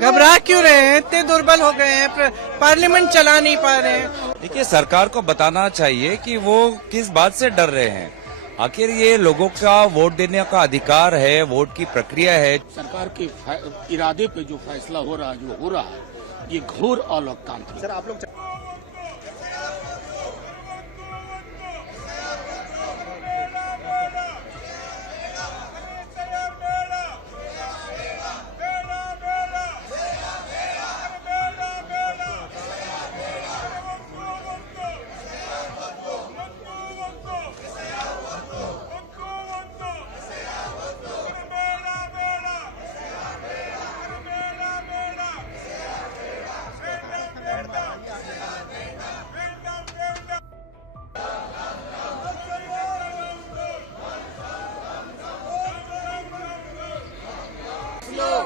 घबरा क्यों रहे हैं? इतने दुर्बल हो गए हैं, पार्लियामेंट चला नहीं पा रहे हैं। देखिए, सरकार को बताना चाहिए कि वो किस बात से डर रहे हैं। आखिर ये लोगों का वोट देने का अधिकार है, वोट की प्रक्रिया है। सरकार के इरादे पे जो फैसला हो रहा है, जो हो रहा है, ये घोर अलोकतांत्रिक। सर, आप लोग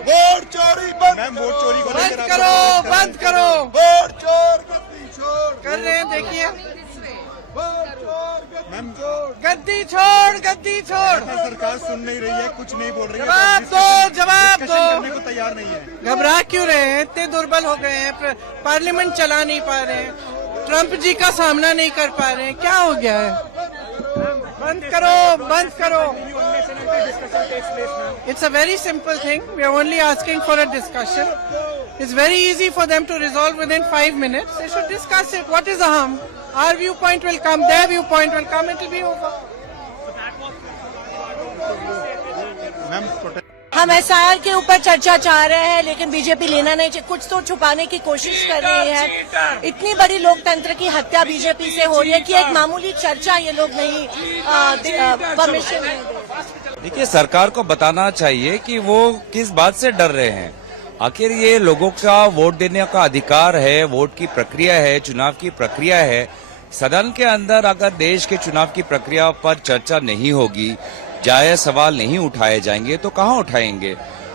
वोट चोरी मैम, वोट चोरी को बंद करो, बंद करो। वोट चोर गद्दी छोड़ कर रहे हैं, देखिए। वोट चोर मैम, गद्दी छोड़, गद्दी छोड़। सरकार सुन नहीं रही है, कुछ नहीं बोल रही है। जवाब दो, जवाब दो। करने को तैयार नहीं है। घबरा क्यों रहे हैं? इतने दुर्बल हो गए हैं, पार्लियामेंट चला नहीं पा रहे हैं, ट्रंप जी का सामना नहीं कर पा रहे हैं। क्या हो गया है? बंद करो, बंद करो। It's a very simple thing. We are only asking for a discussion. It's very easy for them to resolve within 5 minutes. They should discuss it. What is the harm? Our viewpoint will come, their viewpoint will come, it will be over. Ma'am, हम SIR के ऊपर चर्चा चाह रहे हैं, लेकिन BJP लेना नहीं चाहिए। कुछ तो छुपाने की कोशिश कर रही है। इतनी बड़ी लोकतंत्र की हत्या बीजेपी से हो रही है कि एक मामूली चर्चा ये लोग नहीं परमिशन नहीं दे। देखिए, सरकार को बताना चाहिए कि वो किस बात से डर रहे हैं। आखिर ये लोगों का वोट देने का अधिकार है, वोट की प्रक्रिया है, चुनाव की प्रक्रिया है। सदन के अंदर अगर देश के चुनाव की प्रक्रिया पर चर्चा नहीं होगी, जायज सवाल नहीं उठाए जाएंगे, तो कहाँ उठाएंगे?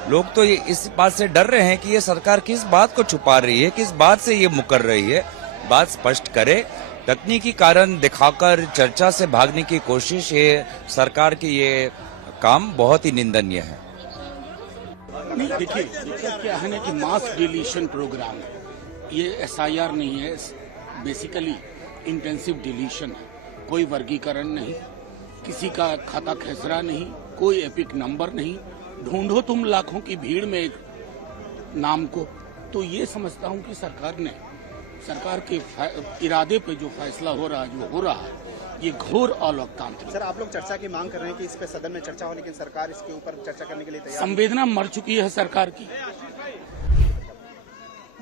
लोग तो इस बात से डर रहे हैं कि ये सरकार किस बात को छुपा रही है, किस बात से ये मुकर रही है। बात स्पष्ट करे। तकनीकी कारण दिखाकर चर्चा से भागने की कोशिश, ये सरकार की ये काम बहुत ही निंदनीय है। देखिए, क्या है ना कि मास डिलीशन प्रोग्राम है, ये SIR नहीं है, बेसिकली इंटेंसिव डिलीशन है। कोई वर्गीकरण नहीं, किसी का खाता खेसरा नहीं, कोई एपिक नंबर नहीं। ढूंढो तुम लाखों की भीड़ में एक नाम को। तो ये समझता हूँ कि सरकार के इरादे पे जो फैसला हो रहा है, जो हो रहा है, ये घोर अलोकतांत्रिक। सर, आप लोग चर्चा की मांग कर रहे हैं कि इस पे सदन में चर्चा हो, लेकिन सरकार इसके ऊपर चर्चा करने के लिए तैयार। संवेदना मर चुकी है सरकार की।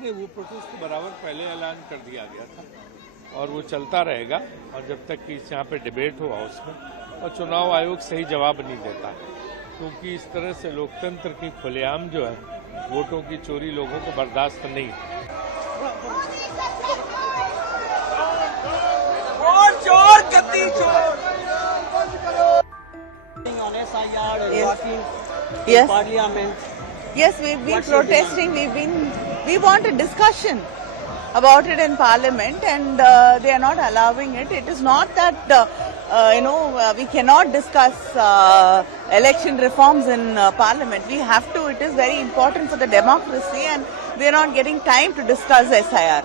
नहीं, वो प्रोटेस्ट बराबर पहले ऐलान कर दिया गया था और वो चलता रहेगा, और जब तक कि यहाँ पे डिबेट हो हाउस में, और चुनाव आयोग सही जवाब नहीं देता, क्योंकि इस तरह से लोकतंत्र की खुलेआम जो है वोटों की चोरी लोगों को बर्दाश्त नहीं। चोर, गद्दी चोर। Yes. Parliament. Yes, we've been protesting. We want a discussion about it in Parliament, and they are not allowing it. It is not that we cannot discuss election reforms in Parliament. We have to. It is very important for the democracy, and we are not getting time to discuss SIR.